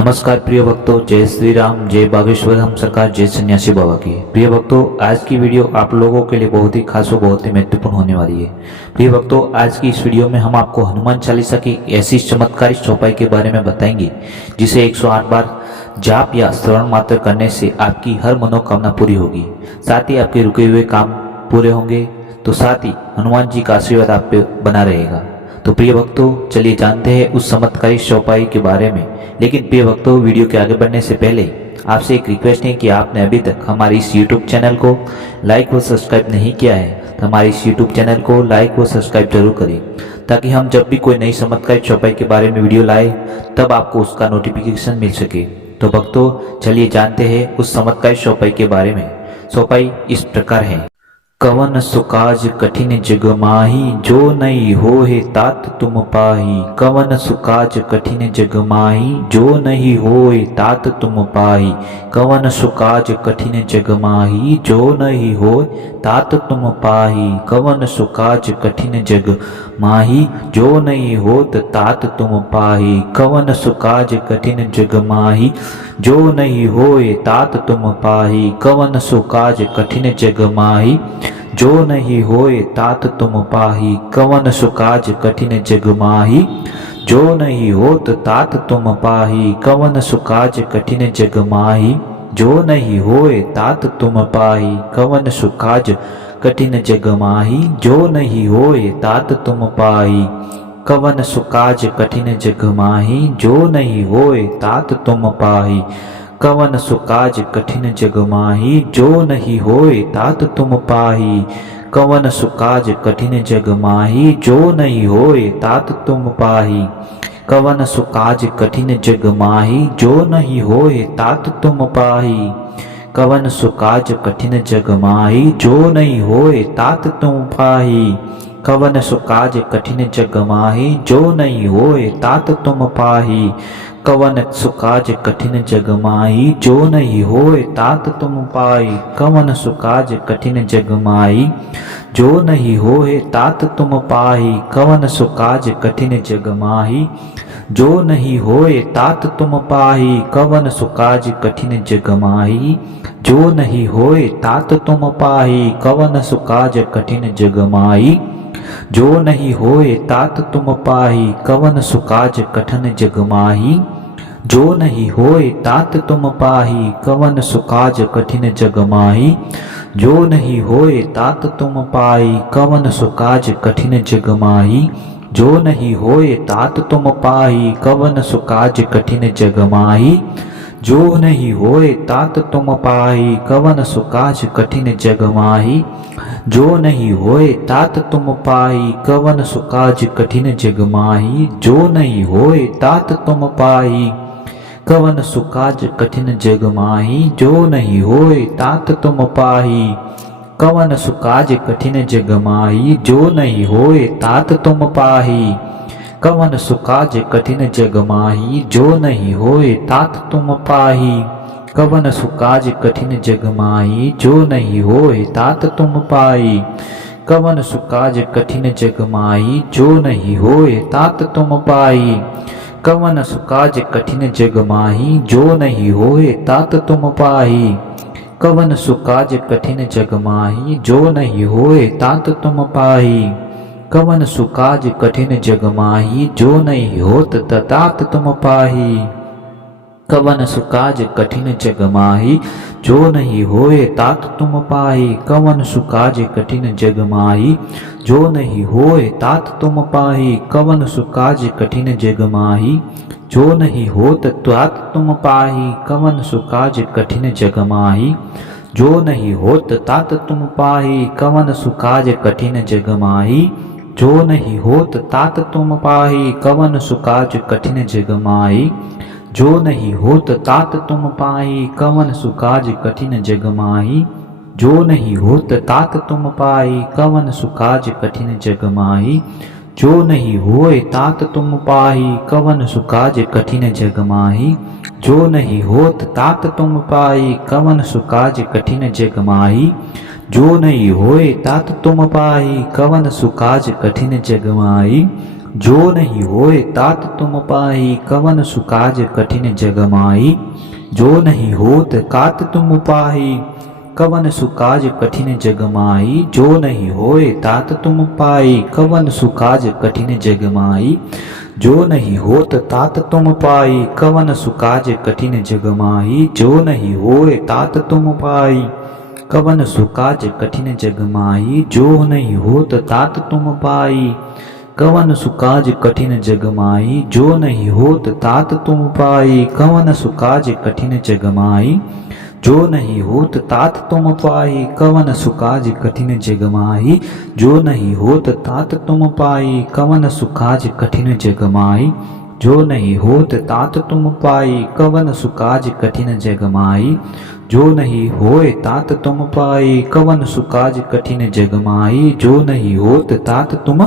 नमस्कार प्रिय भक्तों, जय श्री राम, जय बागेश्वर हम सरकार, जय सन्यासी बाबा की। प्रिय भक्तों, आज की वीडियो आप लोगों के लिए बहुत ही खास और बहुत ही महत्वपूर्ण होने वाली है। प्रिय भक्तों, आज की इस वीडियो में हम आपको हनुमान चालीसा की ऐसी चमत्कारिक चौपाई के बारे में बताएंगे जिसे 108 बार जाप या श्रवण मात्र करने से आपकी हर मनोकामना पूरी होगी, साथ ही आपके रुके हुए काम पूरे होंगे, तो साथ ही हनुमान जी का आशीर्वाद आप पे बना रहेगा। तो प्रिय भक्तों, चलिए जानते हैं उस चमत्कारिक चौपाई के बारे में। लेकिन प्रिय भक्तों, वीडियो के आगे बढ़ने से पहले आपसे एक रिक्वेस्ट है कि आपने अभी तक हमारे इस YouTube चैनल को लाइक व सब्सक्राइब नहीं किया है तो हमारे इस YouTube चैनल को लाइक व सब्सक्राइब जरूर करें, ताकि हम जब भी कोई नई चमत्कारिक चौपाई के बारे में वीडियो लाए तब आपको उसका नोटिफिकेशन मिल सके। तो भक्तों, चलिए जानते हैं उस चमत्कारिक चौपाई के बारे में। चौपाई इस प्रकार है। कवन सुकाज कठिन जग माही, जो नहीं होए तात तुम पाही। कवन सुकाज कठिन जग माही, जो नहीं होए तात तुम पाही। कवन सुकाज कठिन जग माही, जो नहीं होए तात तुम पाही। कवन सुकाज कठिन जग माही, जो नहीं होत तात तुम पाही। कवन सुकाज कठिन जग माही, जो नहीं होए तात तुम पाही। कवन सुकाज कठिन जग माही, जो नहीं होए तात तुम पाही। कवन सुकाज कठिन जग माही, जो नहीं होत तात तुम पाही। कवन सुकाज कठिन जग माही, जो नहीं होए तात तुम पाही। कवन सुकाज कठिन जग माही, जो नहीं होए तात तुम पाही। कवन सुकाज कठिन जग माही, जो नहीं होए तात तुम पाही। कवन सुकाज कठिन जग माही, जो नहीं होए तात तुम पाही। कवन सुकाज कठिन जग माही, जो नहीं होए तात तुम पाही। कवन सुकाज कठिन जग माही, जो नहीं होए तात तुम पाही। कवन सुकाज कठिन जग माही, जो नहीं होए तात तुम पाही। कवन सुकाज कठिन जग माही, जो नहीं होए तात तुम पाही। कवन सुकाज कठिन जग माही, जो नहीं होए तात तुम पाई। कवन सुकाज कठिन जग माही, जो नहीं होए तात तुम पाही। कवन सुकाज कठिन जग माही, जो नहीं होए तात तुम पाही। कवन सुकाज कठिन जग माही, जो नहीं होए तात तुम पाही। कवन सुकाज कठिन जग माही, जो नहीं होए तात तुम पाही। कवन सुकाज कठिन जग माही, जो नहीं होए तात तुम पाही। कवन सुकाज कठिन जग माही, जो नहीं होए तात तुम पाही। कवन सुकाज कठिन जग माही, जो नहीं होए तात तुम पाही। कवन सुकाज कठिन जग माही, जो नहीं होए तात तुम पाही। कवन सुकाज कठिन जग माही, जो नहीं होए तात तुम पाही। कवन सुकाज कठिन जग माही, जो नहीं होए तात तुम पाही। कवन सुकाज कठिन जग माही, जो नहीं होए तात तुम पाही। कवन सुकाज कठिन जग माही, जो नहीं होए तात तुम पाही। कवन सुकाज कठिन जग माही, जो नहीं होए तात तुम पाही। कवन सुकाज कठिन जग माही, जो नहीं होए तात तुम पाही। कवन सुकाज कठिन जग माही, जो नहीं होए तात तुम पाही। कवन सुकाज कठिन जग माही, जो नहीं होए तात तुम पाही। कवन सुकाज कठिन जग माही, जो नहीं होए तात तुम पाही। कवन सुकाज कठिन जग माही, जो नहीं होत तात तुम पाही। कवन सुकाज कठिन जग माही, जो नहीं होए तात तुम पाही। कवन सुकाज कठिन जग माही, जो नहीं होए तात तुम पाही। कवन सुकाज कठिन जग माही, जो नहीं होत तात तुम पाही। कवन सुकाज कठिन जग माही, जो नहीं होत तात तुम पाही। कवन सुकाज कठिन जग माही, जो नहीं होत तात तुम पाही। कवन सुकाज कठिन जग माही, जो नहीं होत तात तुम पाही। कवन सुकाज कठिन जग माही, जो नहीं होत तात तुम पाही। कवन सुकाज कठिन जग माही, जो नहीं होए तात तुम पाही। कवन सुकाज कठिन जग माही, जो नहीं होत तात तुम पाही। कवन सुकाज कठिन जग माही, जो नहीं होए तात तुम पाही। कवन सुकाज कठिन जग माही, जो नहीं होए तात तुम पाही कवन सुकाज कठिन जग माही। जो नहीं होत तात तुम पाही कवन सुकाज कठिन जग माही। जो नहीं होए तात तुम पाई कवन सुकाज कठिन जग माही। जो नहीं होत तात तुम पाई कवन सुकाज कठिन जग माही। जो नहीं होए तात तुम पाई कवन सुकाज कठिन जग माही। जो नहीं होत तात तुम पाई कवन सुकाज कठिन जग माही। जो नहीं होत तात तुम पाई कवन सुकाज कठिन जग माही। जो नहीं होत तात तुम पाई कवन सुकाज कठिन जग माही। जो नहीं होत तात तुम पाई कवन सुकाज कठिन जग माही। जो नहीं होत तात तुम पाई कवन सुकाज कठिन जग माही। जो नहीं होए तात तुम पाई कवन सुकाज कठिन जग माही। जो नहीं होत तात तुम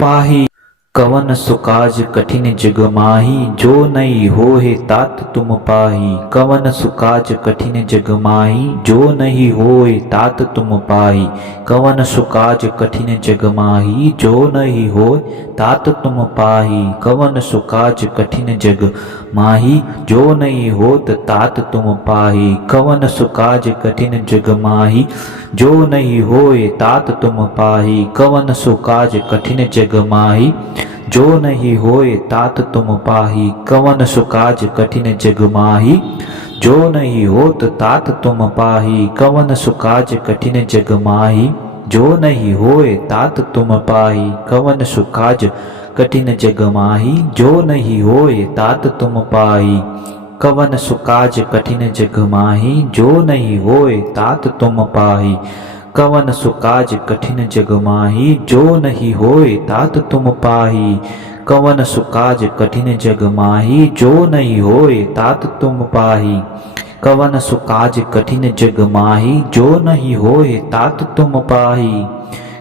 पाही कवन सुकाज कठिन जग माही। जो नहीं होए तात तुम पाही कवन सुकाज कठिन जग माही। जो नहीं होए तात तुम पाही कवन सुकाज कठिन जग माही। जो नहीं होए तात तुम पाही कवन सुकाज कठिन जग माही। जो नहीं होत तात तुम पाही कवन सुकाज कठिन जग माही। जो नहीं होए तात तुम पाही कवन सुकाज कठिन जग माही। जो नहीं होए तात तुम पाही कवन सुकाज कठिन जग माही। जो नहीं होत तात तुम पाही कवन सुकाज कठिन जग माही। जो नहीं होए तात तुम पाही कवन सुकाज कठिन जग माही। जो नहीं होए तात तुम पाही कवन सुकाज कठिन जग माही। जो नहीं होए तात तुम पाही कवन सुकाज कठिन जग माही। जो नहीं होए तात तुम पाही कवन सुकाज कठिन जग माही। जो नहीं होए तात तुम पाही कवन सुकाज कठिन जग माही। जो नहीं होए तात तुम पाही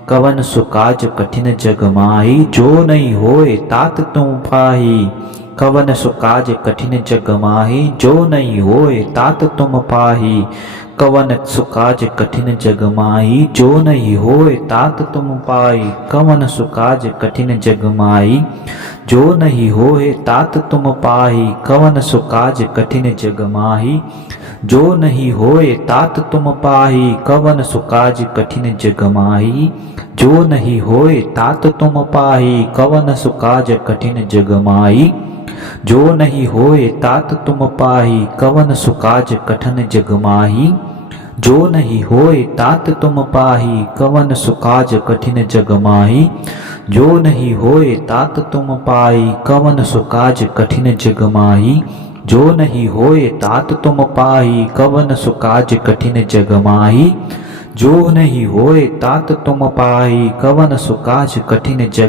कवन सुकाज कठिन जग माही। जो नहीं होए तात तुम पाही कवन सुकाज कठिन जग माही। जो नहीं होए तात तुम पाही कवन सुकाज कठिन जग माही। जो नहीं होए तात तुम पाई कवन सुकाज कठिन जग माही। जो नहीं होए तात तुम पाही कवन सुकाज कठिन जग माही। जो नहीं होए तात तुम पाही कवन सुकाज कठिन जग माही। जो नहीं होए तात तुम पाही कवन सुकाज कठिन जग माही। जो नहीं होए तात तुम पाही कवन सुकाज कठिन जग माही। जो नहीं होए तात तुम पाही कवन सुकाज कठिन जग माही। जो नहीं होए तात तुम पाई कवन सुकाज कठिन जग माही। जो नहीं होए तात तुम पाही कवन सुकाज कठिन जग माही। जो नहीं होए तात तुम पाही कवन सुकाज कठिन जग माही। जो नहीं होए तात तुम पाही कवन सुकाज कठिन जग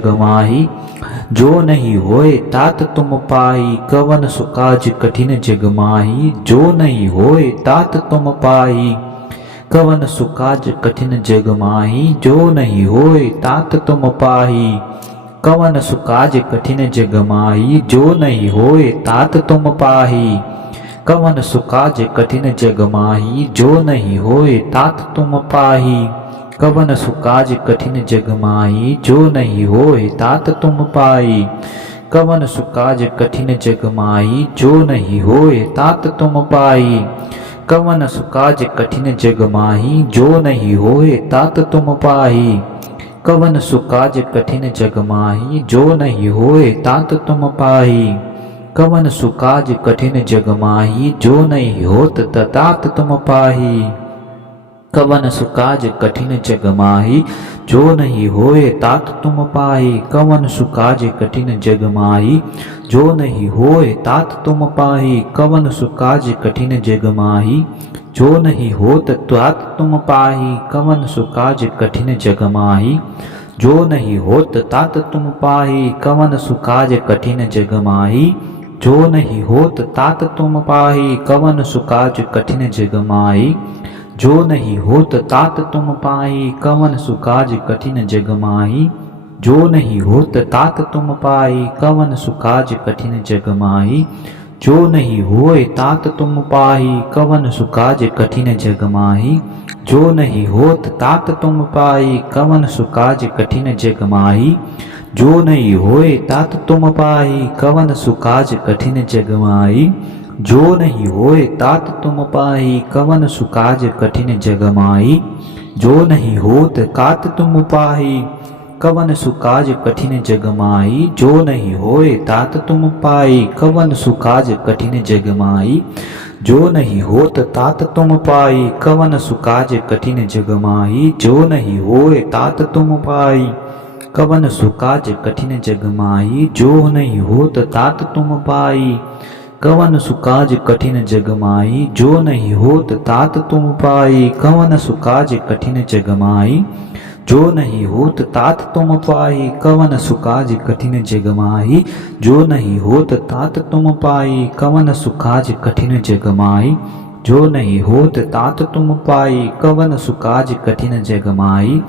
माही। जो नहीं होए तात तुम पाही कवन सुकाज कठिन जग माही। जो नहीं होए तात तुम पाही कवन सुकाज कठिन जग माही। जो नहीं होए तात तुम पाही कवन सुकाज कठिन जग माही। जो नहीं होए तात तुम पाही कवन सुकाज कठिन जग माही। जो नहीं होए तात तुम पाई कवन सुकाज कठिन जग माही। जो नहीं होए तात तुम पाई कवन सुकाज कठिन जग माही। जो नहीं होए तात तुम पाही कवन सुकाज कठिन जग माही। जो नहीं होए तात तुम पाही कवन सुकाज कठिन जग माही। जो नहीं होत तात तुम पाही कवन सुकाज कठिन जग माही। जो नहीं होए तात तुम पाही कवन सुकाज कठिन जग माही। जो नहीं होए तात तुम पाही कवन सुकाज कठिन जग माही। जो नहीं होत तात तुम पाही कवन सुकाज कठिन जग माही। जो नहीं होत तात तुम पाही कवन सुकाज कठिन जग माही। जो नहीं होत तात तुम पाही कवन सुकाज कठिन जग माही। जो नहीं होत तात तुम पाही कवन सुकाज कठिन जग माही। जो नहीं होत तात तुम पाही कवन सुकाज कठिन जग माही। जो नहीं होए तात तुम पाही कवन सुकाज कठिन जग माही। जो नहीं होत तात तुम पाही कवन सुकाज कठिन जग माही। जो नहीं होए तात तुम पाही कवन सुकाज कठिन जग माही। जो नहीं होए तात तुम पाही कवन सुकाज कठिन जग माही। जो नहीं होत तात तुम पाही कवन सुकाज कठिन जग माही। जो नहीं होए तात तुम पाई कवन सुकाज कठिन जग माही। जो नहीं होत तात तुम पाई कवन सुकाज कठिन जग माही। जो नहीं होए तात तुम पाई कवन सुकाज कठिन जग माही। जो नहीं होत तात तुम पाई कवन सुकाज कठिन जग माही। जो नहीं होत तात तुम पाई कवन सुकाज कठिन जग माही। जो नहीं होत तात तुम पाई कवन सुकाज कठिन जग माही। जो नहीं होत तात तुम पाई कवन सुकाज कठिन जग माही। जो नहीं होत तात तुम पाई कवन सुकाज कठिन जग माही।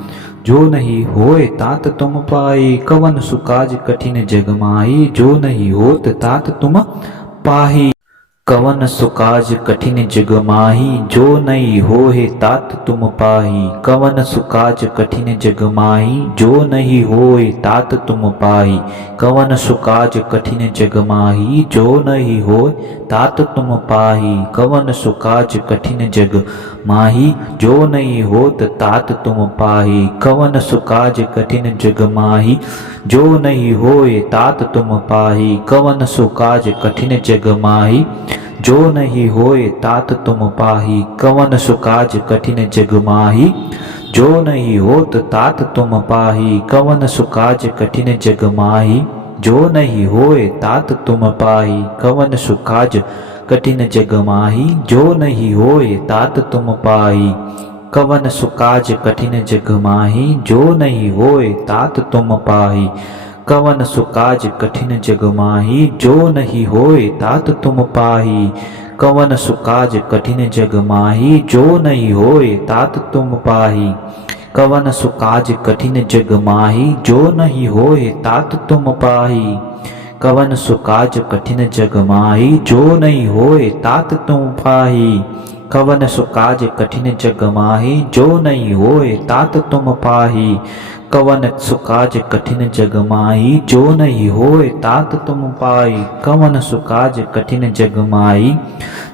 जो नहीं होए तात तुम पाई कवन सुकाज कठिन जग माही। जो नहीं होत तात तुम पाही कवन सुकाज कठिन जग माही। जो नहीं होए तात तुम पाही कवन सुकाज कठिन जग माही। जो नहीं होए तात तुम पाही कवन सुकाज कठिन जग माही। जो नहीं होए तात तुम पाही कवन सुकाज कठिन जग माही। जो नहीं होत तात तुम पाही कवन सुकाज कठिन जग माही। जो नहीं होए तात तुम पाही कवन सुकाज कठिन जग माही। जो नहीं होए तात तुम पाही कवन सुकाज कठिन जग माही। जो नहीं होत तात तुम पाही कवन सुकाज कठिन जग माही। जो नहीं होए तात तुम पाही कवन सुकाज कठिन जग माही। जो नहीं होए तात तुम पाही कवन सुकाज कठिन जग माही। जो नहीं होए तात तुम पाही कवन सुकाज कठिन जग माही। जो नहीं होए तात तुम पाही कवन सुकाज कठिन जग माही। जो नहीं होए तात तुम पाही कवन सुकाज कठिन जग माही। जो नहीं होए तात तुम पाही कवन सुकाज कठिन जग माही। जो नहीं होए तात तुम पाही कवन सुकाज कठिन जग माही। जो नहीं होए तात तुम पाही कवन सुकाज कठिन जग माही। जो नहीं होए तात तुम पाई कवन सुकाज कठिन जग माही। जो नहीं होए तात तुम पाही कवन सुकाज कठिन जग माही।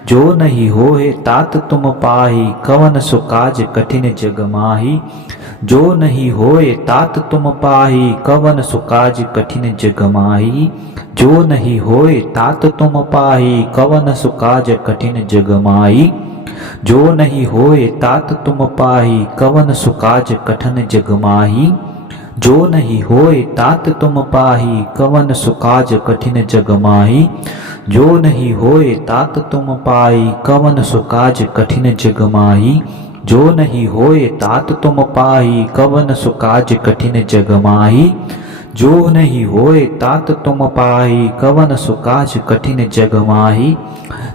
जो नहीं होए तात तुम पाही कवन सुकाज कठिन जग माही। जो नहीं होए तात तुम पाही कवन सुकाज कठिन जग माही। जो नहीं होए तात तुम पाही कवन सुकाज कठिन जग माही। जो नहीं होए तात तुम पाही कवन सुकाज कठिन जग माही। जो नहीं होए तात तुम पाई कवन सुकाज कठिन जग माही। जो नहीं होए तात तुम पाही कवन सुकाज कठिन जग माही। जो नहीं होए तात तुम पाही कवन सुकाज कठिन जग माही। जो नहीं होए तात तुम पाही कवन सुकाज कठिन जग माही।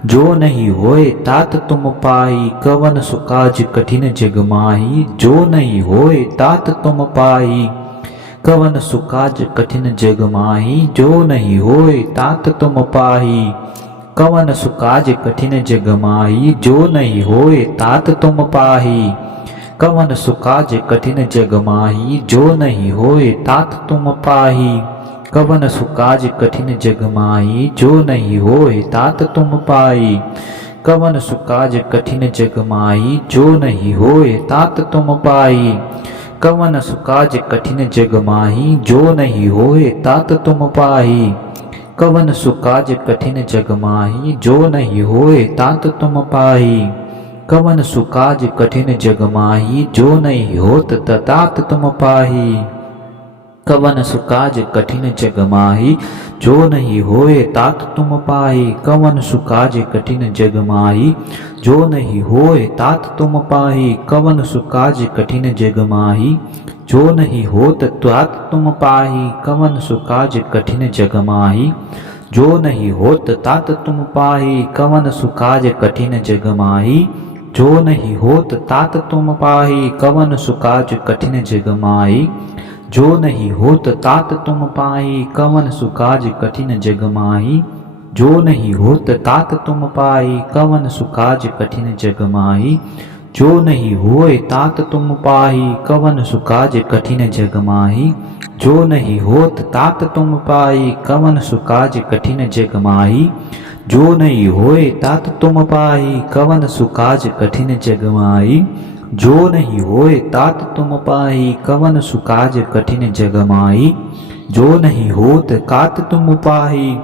जो नहीं होए तात तुम पाही कवन सुकाज कठिन जग माही। जो नहीं होए तात तुम पाही कवन सुकाज कठिन जग माही। जो नहीं होए तात तुम पाही कवन सुकाज कठिन जग माही। जो नहीं होए तात तुम पाही कवन सुकाज कठिन जग माही। जो नहीं होए तात तुम पाई कवन सुकाज कठिन जग माही। जो नहीं होए तात तुम पाई कवन सुकाज कठिन जग माही। जो नहीं होए तात तुम पाही कवन सुकाज कठिन जग माही। जो नहीं होए तात तुम पाही कवन सुकाज कठिन जग माही। जो नहीं होत तात तुम पाही कवन सुकाज कठिन जग माही। जो नहीं होए तात तुम पाही कवन सुकाज कठिन जग माही। जो नहीं होए तात तुम पाही कवन सुकाज कठिन जग माही। जो नहीं होत तात तुम पाही कवन सुकाज कठिन जग माही। जो नहीं होत तात तुम पाही कवन सुकाज कठिन जग माही। जो नहीं होत तात तुम पाही कवन सुकाज कठिन जग माही। जो नहीं होत तात तुम पाही कवन सुकाज कठिन जग माही। जो नहीं होत तात तुम पाही कवन सुकाज कठिन जग माही। जो नहीं होए तात तुम पाही कवन सुकाज कठिन जग माही। जो नहीं होत तात तुम पाही कवन सुकाज कठिन जग माही। जो नहीं होए तात तुम पाही कवन सुकाज कठिन जग माही। जो नहीं होए तात तुम पाही कवन सुकाज कठिन जग माही। जो नहीं होत तात तुम पाही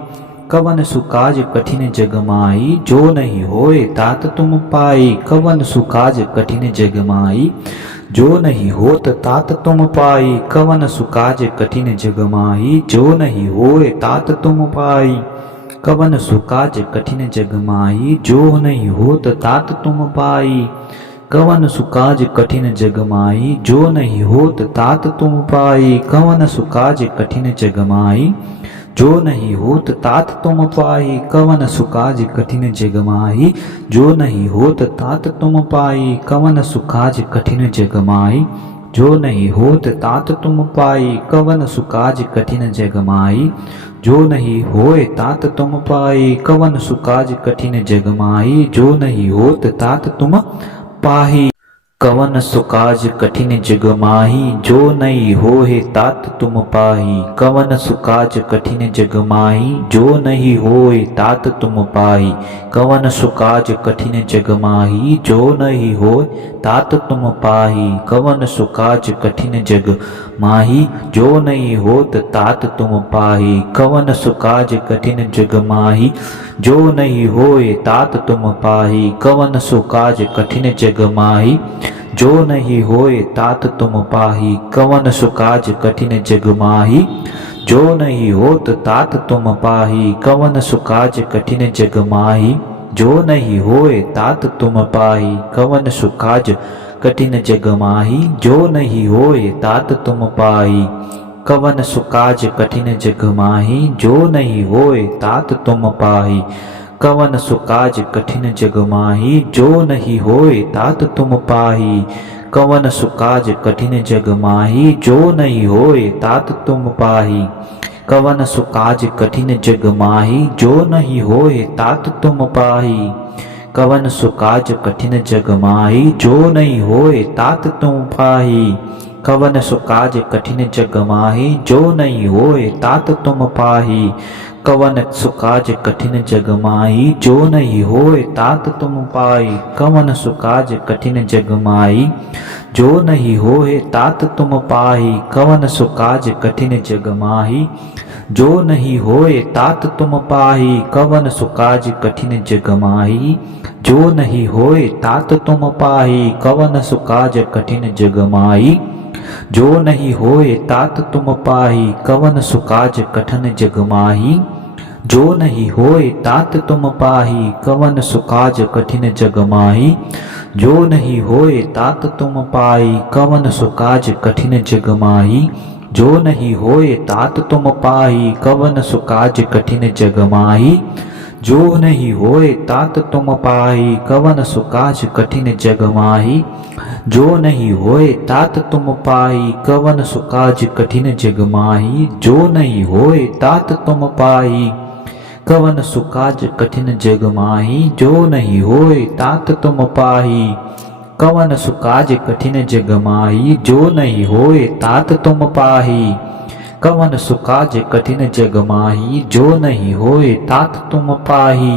कवन सुकाज कठिन जग माही। जो नहीं होए तात तुम पाई कवन सुकाज कठिन जग माही। जो नहीं होत तात तुम पाई कवन सुकाज कठिन जग माही। जो नहीं होए तात तुम पाई कवन सुकाज कठिन जग माही। जो नहीं होत तात तुम पाई कवन सुकाज कठिन जग माही। जो नहीं होत तात तुम पाई कवन सुकाज कठिन जग माही। जो नहीं होत तात तुम पाई कवन सुकाज कठिन जग माही। जो नहीं होत तात तुम पाई कवन सुकाज कठिन जग माही। जो नहीं होत तात तुम पाई कवन सुकाज कठिन जग माही। जो नहीं होए तात तुम पाई कवन सुकाज कठिन जग माही। जो नहीं होत तात तुम पाही कवन सुकाज कठिन जग माही। जो नहीं होए तात तुम पाही कवन सुकाज कठिन जग माही। जो नहीं होए तात तुम पाही कवन सुकाज कठिन जग माही। जो नहीं होए तात तुम पाही कवन सुकाज कठिन जग माही। जो नहीं होत तात तुम पाही कवन सुकाज कठिन जग माही। जो नहीं होए तात तुम पाही कवन सुकाज कठिन जग माही। जो नहीं होए तात तुम पाही कवन सुकाज कठिन जग माही। जो नहीं होत तात तुम पाही कवन सुकाज कठिन जग माही। जो नहीं होए तात तुम पाही कवन सुकाज कठिन जग माही। जो नहीं होए तात तुम पाही कवन सुकाज कठिन जग माही। जो नहीं होए तात तुम पाही कवन सुकाज कठिन जग माही। जो नहीं होए तात तुम पाही कवन सुकाज कठिन जग माही। जो नहीं होए तात तुम पाही कवन सुकाज कठिन जग माही। जो नहीं होए तात तुम पाही कवन सुकाज कठिन जग माही। जो नहीं होए तात तुम पाही कवन सुकाज कठिन जग माही। जो नहीं होए तात तुम पाही कवन सुकाज कठिन जग माही। जो नहीं होए तात तुम पाई कवन सुकाज कठिन जग माही। जो नहीं होए तात तुम पाही कवन सुकाज कठिन जग माही। जो नहीं होए तात तुम पाही कवन सुकाज कठिन जग माही। जो नहीं होए तात तुम पाही कवन सुकाज कठिन जग माही। जो नहीं होए तात तुम पाही कवन सुकाज कठिन जग माही। जो नहीं होए तात तुम पाही कवन सुकाज कठिन जग माही। जो नहीं होए तात तुम पाई कवन सुकाज कठिन जग माही। जो नहीं होए तात तुम पाही कवन सुकाज कठिन जग माही। जो नहीं होए तात तुम पाही कवन सुकाज कठिन जग माही। जो नहीं होए तात तुम पाही कवन सुकाज कठिन जग माही। जो नहीं होए तात तुम पाही कवन सुकाज कठिन जग माही। जो नहीं होए तात तुम पाही कवन सुकाज कठिन जग माही। जो नहीं होए तात तुम पाही कवन सुकाज कठिन जग माही। जो नहीं होए तात तुम पाही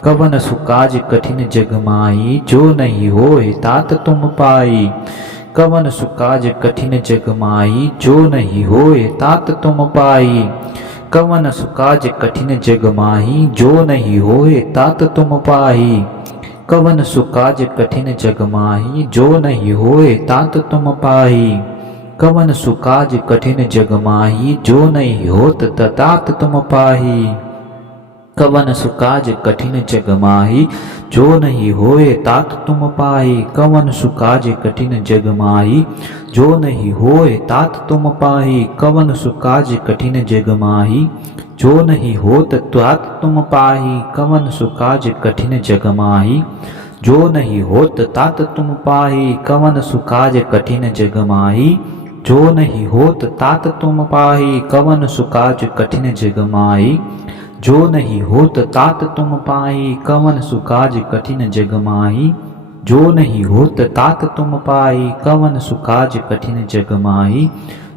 कवन सुकाज कठिन जग माही। जो नहीं होए तात तुम पाई कवन सुकाज कठिन जग माही। जो नहीं होए तात तुम पाई कवन सुकाज कठिन जग माही। जो नहीं होए तात तुम पाही कवन सुकाज कठिन जग माही। जो नहीं होए तात तुम पाही कवन सुकाज कठिन जग माही। जो नहीं होत तात तुम पाही कवन सुकाज कठिन जग माही। जो नहीं होए तात तुम पाही कवन सुकाज कठिन जग माही। जो नहीं होए तात तुम पाही कवन सुकाज कठिन जग माही। जो नहीं होत तात तुम पाही कवन सुकाज कठिन जग माही। जो नहीं होत तात तुम पाही कवन सुकाज कठिन जग माही। जो नहीं होत तात तुम पाही कवन सुकाज कठिन जग माही। जो नहीं होत तात तुम पाही कवन सुकाज कठिन जग माही। जो नहीं होत तात तुम पाई, कवन सुकाज कठिन जग माही।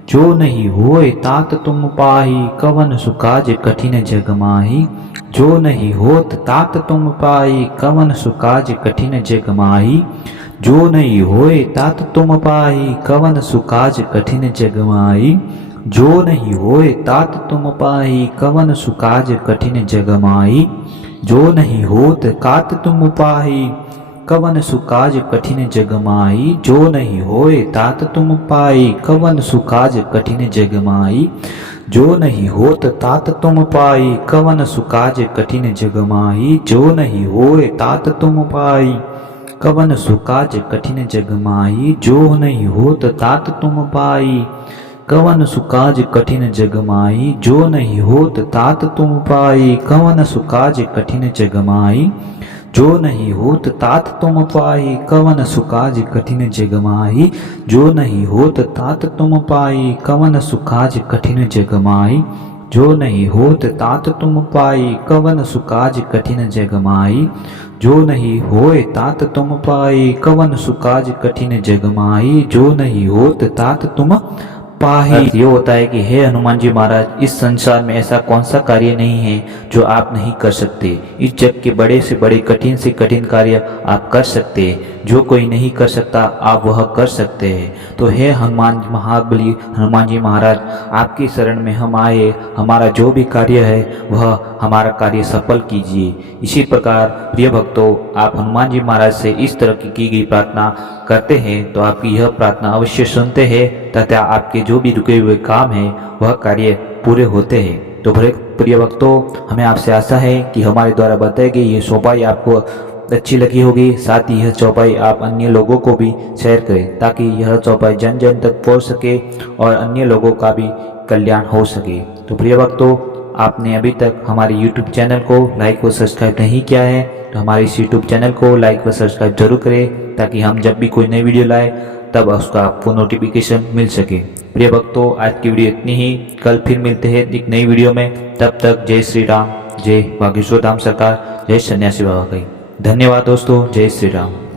जो नहीं होए तात तुम पाही, कवन सुकाज कठिन जग माही। जो नहीं होत तात तुम पाई, कवन सुकाज कठिन जग माही। जो नहीं होए तात तुम पाई, कवन सुकाज कठिन जग माही। जो नहीं होए तात तुम पाई, कवन सुकाज कठिन जग माही। जो नहीं होत तात तुम पाई, कवन सुकाज कठिन जग माही। जो नहीं होए तात तुम पाई, कवन सुकाज कठिन जग माही। जो नहीं होत तात तुम पाई, कवन सुकाज कठिन जग माही। जो नहीं होए तात तुम पाई, कवन सुकाज कठिन जग माही। जो नहीं होत तात तुम पाई, कवन सुकाज कठिन जग माही। जो नहीं होत तात तुम पाई, कवन सुकाज कठिन जग माही। जो नहीं होत तात तुम पाई, कवन सुकाज कठिन जग माही। जो नहीं होत तात तुम पाई, कवन सुकाज कठिन जग माही। जो नहीं होत तात तुम पाई, कवन सुकाज कठिन जग माही। जो नहीं होए तात तुम पाई, कवन सुकाज कठिन जग माही। जो नहीं होत तात तुम पाही। ये होता है कि हे हनुमान जी महाराज, इस संसार में ऐसा कौन सा कार्य नहीं है जो आप नहीं कर सकते। इस जग के बड़े से बड़े कठिन से कठिन कार्य आप कर सकते हैं। जो कोई नहीं कर सकता आप वह कर सकते हैं। तो हे हनुमान महाबली हनुमान जी महाराज, आपकी शरण में हम आए। हमारा जो भी कार्य है वह हमारा कार्य सफल कीजिए। इसी प्रकार प्रिय भक्तों, आप हनुमान जी महाराज से इस तरह की गई प्रार्थना करते हैं तो आपकी यह प्रार्थना अवश्य सुनते हैं तथा आपके जो भी रुके हुए काम है वह कार्य पूरे होते हैं। तो प्रिय भक्तों, हमें आपसे आशा है कि हमारे द्वारा बताई गई ये चौपाई आपको अच्छी लगी होगी। साथ ही यह चौपाई आप अन्य लोगों को भी शेयर करें ताकि यह चौपाई जन जन तक पहुंच सके और अन्य लोगों का भी कल्याण हो सके। तो प्रिय भक्तों, आपने अभी तक हमारे YouTube चैनल को लाइक व सब्सक्राइब नहीं किया है तो हमारे इस YouTube चैनल को लाइक व सब्सक्राइब जरूर करें ताकि हम जब भी कोई नई वीडियो लाए तब उसका आपको नोटिफिकेशन मिल सके। प्रिय भक्तों, आज की वीडियो इतनी ही। कल फिर मिलते हैं एक नई वीडियो में। तब तक जय श्री राम, जय बागेश्वर धाम सरकार, जय सन्यासी बाबा की। धन्यवाद दोस्तों, जय श्री राम।